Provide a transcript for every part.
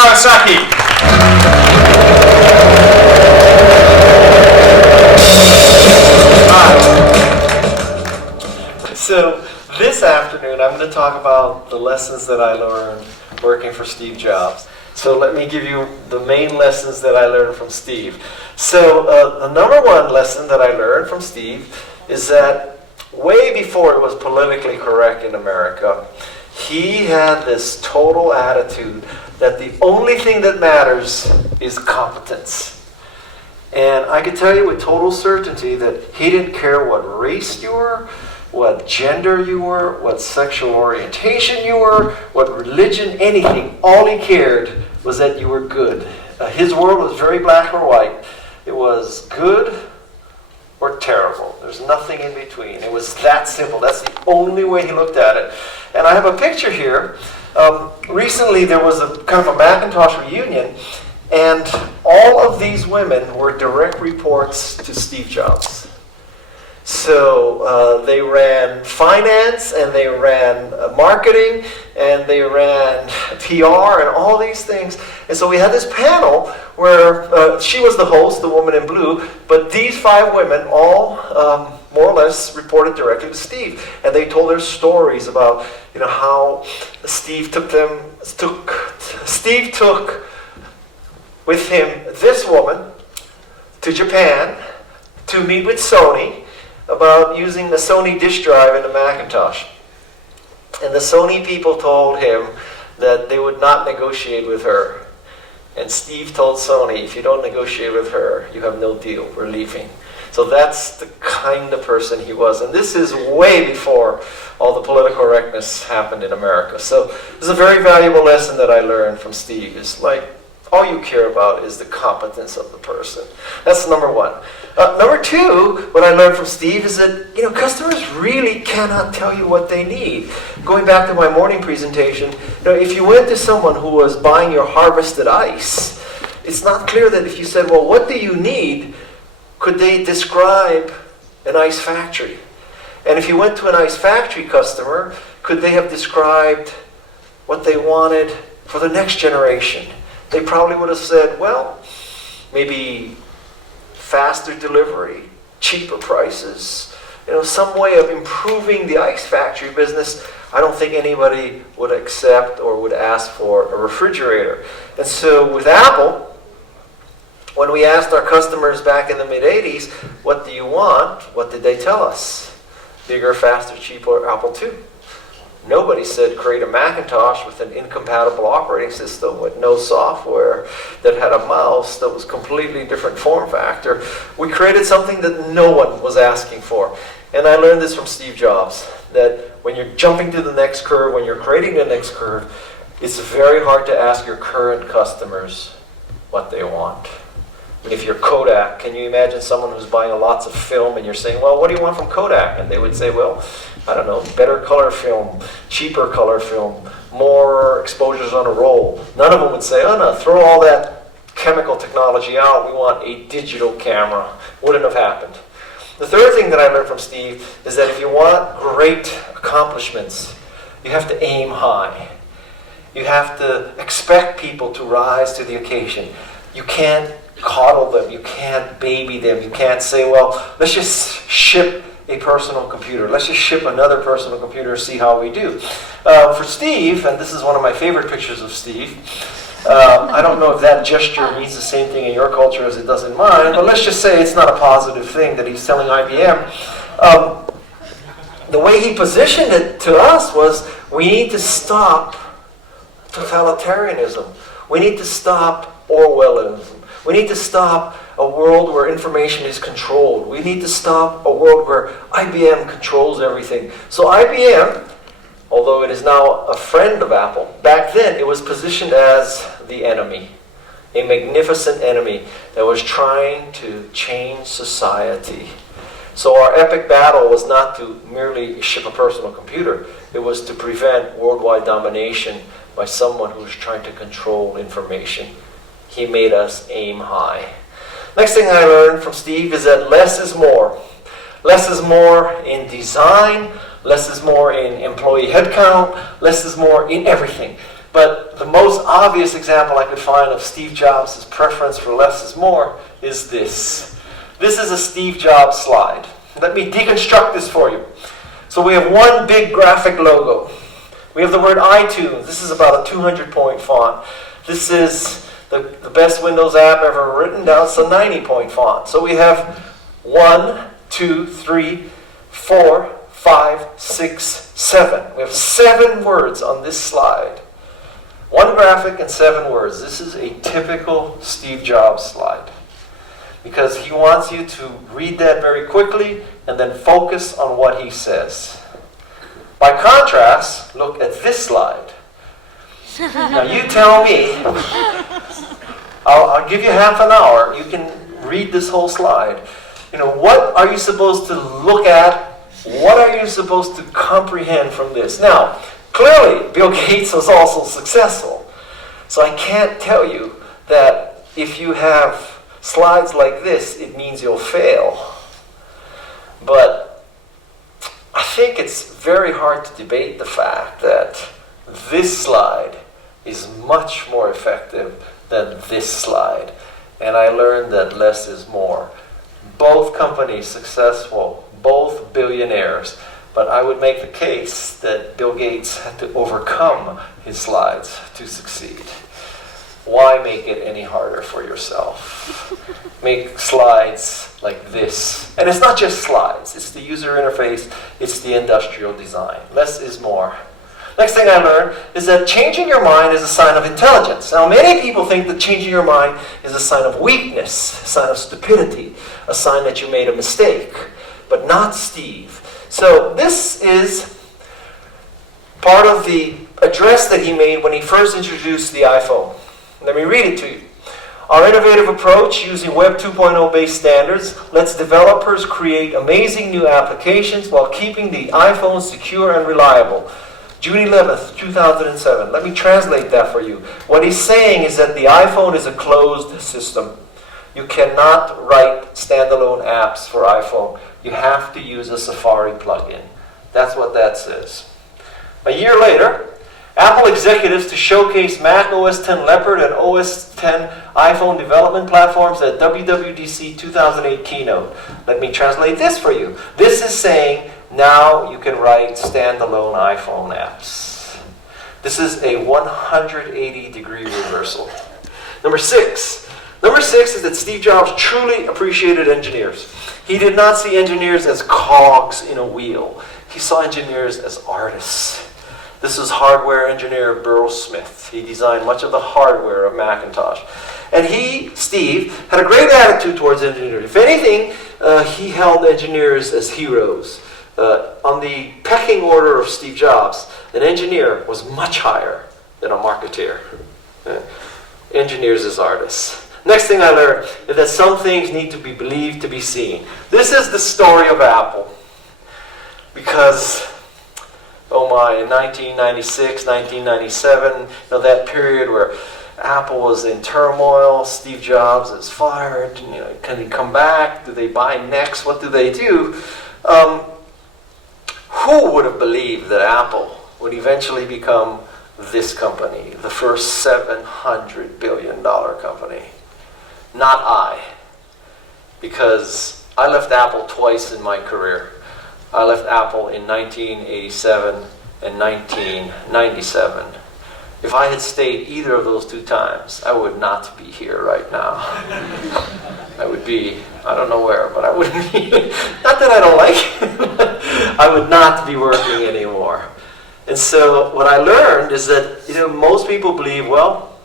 Kawasaki. So this afternoon I'm going to talk about the lessons that I learned working for Steve Jobs. So let me give you the main lessons that I learned from Steve. So the number one lesson that I learned from Steve is that way before it was politically correct in America, he had this total attitude that the only thing that matters is competence. And I can tell you with total certainty that he didn't care what race you were, what gender you were, what sexual orientation you were, what religion, anything. All he cared was that you were good. His world was very black or white. It was good or terrible. There's nothing in between. It was that simple. That's the only way he looked at it. And I have a picture here. Recently there was a kind of a Macintosh reunion, and all of these women were direct reports to Steve Jobs. So they ran finance, and they ran marketing, and they ran PR, and all these things. And so we had this panel where she was the host, the woman in blue, but these 5 women all more or less reported directly to Steve. And they told their stories about how Steve took with him this woman to Japan to meet with Sony about using the Sony disk drive in the Macintosh. And the Sony people told him that they would not negotiate with her. And Steve told Sony, if you don't negotiate with her, you have no deal, we're leaving. So that's the kind of person he was. And this is way before all the political correctness happened in America. So this is a very valuable lesson that I learned from Steve. It's like, all you care about is the competence of the person. That's number one. Number two, what I learned from Steve is that customers really cannot tell you what they need. Going back to my morning presentation, if you went to someone who was buying your harvested ice, it's not clear that if you said, well, what do you need, could they describe an ice factory? And if you went to an ice factory customer, could they have described what they wanted for the next generation? They probably would have said, well, maybe faster delivery, cheaper prices, some way of improving the ice factory business. I don't think anybody would accept or would ask for a refrigerator. And so with Apple, when we asked our customers back in the mid-'80s, what do you want? What did they tell us? Bigger, faster, cheaper Apple II. Nobody said create a Macintosh with an incompatible operating system with no software that had a mouse that was completely different form factor. We created something that no one was asking for. And I learned this from Steve Jobs, that when you're jumping to the next curve, when you're creating the next curve, it's very hard to ask your current customers what they want. If you're Kodak, can you imagine someone who's buying lots of film and you're saying, well, what do you want from Kodak? And they would say, well, I don't know, better color film, cheaper color film, more exposures on a roll. None of them would say, oh no, throw all that chemical technology out, we want a digital camera. Wouldn't have happened. The third thing that I learned from Steve is that if you want great accomplishments, you have to aim high. You have to expect people to rise to the occasion. You can't coddle them, you can't baby them, you can't say, well, let's just ship a personal computer. Let's just ship another personal computer and see how we do. For Steve, and this is one of my favorite pictures of Steve, I don't know if that gesture means the same thing in your culture as it does in mine, but let's just say it's not a positive thing that he's telling IBM. The way he positioned it to us was, we need to stop totalitarianism. We need to stop Orwellism. We need to stop a world where information is controlled. We need to stop a world where IBM controls everything. So IBM, although it is now a friend of Apple, back then it was positioned as the enemy, a magnificent enemy that was trying to change society. So our epic battle was not to merely ship a personal computer. It was to prevent worldwide domination by someone who was trying to control information. He made us aim high. Next thing I learned from Steve is that less is more. Less is more in design, less is more in employee headcount, less is more in everything. But the most obvious example I could find of Steve Jobs' preference for less is more is this. This is a Steve Jobs slide. Let me deconstruct this for you. So we have one big graphic logo. We have the word iTunes. This is about a 200-point font. This is the best Windows app ever written. Now it's a 90-point font. So we have 1, 2, 3, 4, 5, 6, 7. We have 7 words on this slide. One graphic and 7 words. This is a typical Steve Jobs slide, because he wants you to read that very quickly and then focus on what he says. By contrast, look at this slide. Now you tell me, I'll give you half an hour. You can read this whole slide. What are you supposed to look at? What are you supposed to comprehend from this? Now, clearly, Bill Gates was also successful. So I can't tell you that if you have slides like this, it means you'll fail. But I think it's very hard to debate the fact that this slide is much more effective than this slide. And I learned that less is more. Both companies successful, both billionaires. But I would make the case that Bill Gates had to overcome his slides to succeed. Why make it any harder for yourself? Make slides like this. And it's not just slides. It's the user interface. It's the industrial design. Less is more. Next thing I learned is that changing your mind is a sign of intelligence. Now, many people think that changing your mind is a sign of weakness, a sign of stupidity, a sign that you made a mistake. But not Steve. So this is part of the address that he made when he first introduced the iPhone. Let me read it to you. Our innovative approach using Web 2.0 based standards lets developers create amazing new applications while keeping the iPhone secure and reliable. June 11th, 2007. Let me translate that for you. What he's saying is that the iPhone is a closed system. You cannot write standalone apps for iPhone. You have to use a Safari plugin. That's what that says. A year later, Apple executives to showcase Mac OS X Leopard and OS X iPhone development platforms at WWDC 2008 keynote. Let me translate this for you. This is saying now you can write standalone iPhone apps. This is a 180-degree reversal. Number 6. Number 6 is that Steve Jobs truly appreciated engineers. He did not see engineers as cogs in a wheel. He saw engineers as artists. This is hardware engineer Burl Smith. He designed much of the hardware of Macintosh. And he, Steve, had a great attitude towards engineers. If anything, he held engineers as heroes. On the pecking order of Steve Jobs, an engineer was much higher than a marketeer. Engineers as artists. Next thing I learned is that some things need to be believed to be seen. This is the story of Apple. Because, oh my, in 1996, 1997, that period where Apple was in turmoil, Steve Jobs is fired, can he come back? Do they buy next? What do they do? Who would have believed that Apple would eventually become this company, the first $700 billion company? Not I. Because I left Apple twice in my career. I left Apple in 1987 and 1997. If I had stayed either of those 2 times, I would not be here right now. I would be, I don't know where, but I wouldn't be. Not that I don't like it, but I would not be working anymore. And so what I learned is that most people believe, well,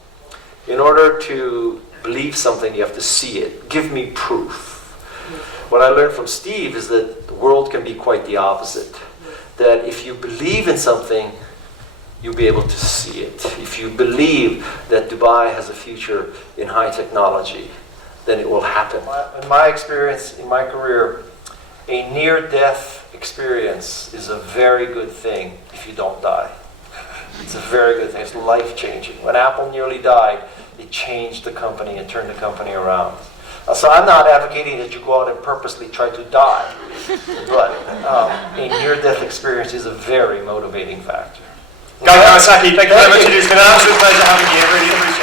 in order to believe something, you have to see it. Give me proof. What I learned from Steve is that the world can be quite the opposite. That if you believe in something, you'll be able to see it. If you believe that Dubai has a future in high technology, then it will happen. In my experience, in my career, a near-death experience is a very good thing if you don't die. It's a very good thing. It's life-changing. When Apple nearly died, it changed the company and turned the company around. So I'm not advocating that you go out and purposely try to die, but a near-death experience is a very motivating factor. Guy Kawasaki, thank you very much. It has been an absolute pleasure having you. Really appreciate it.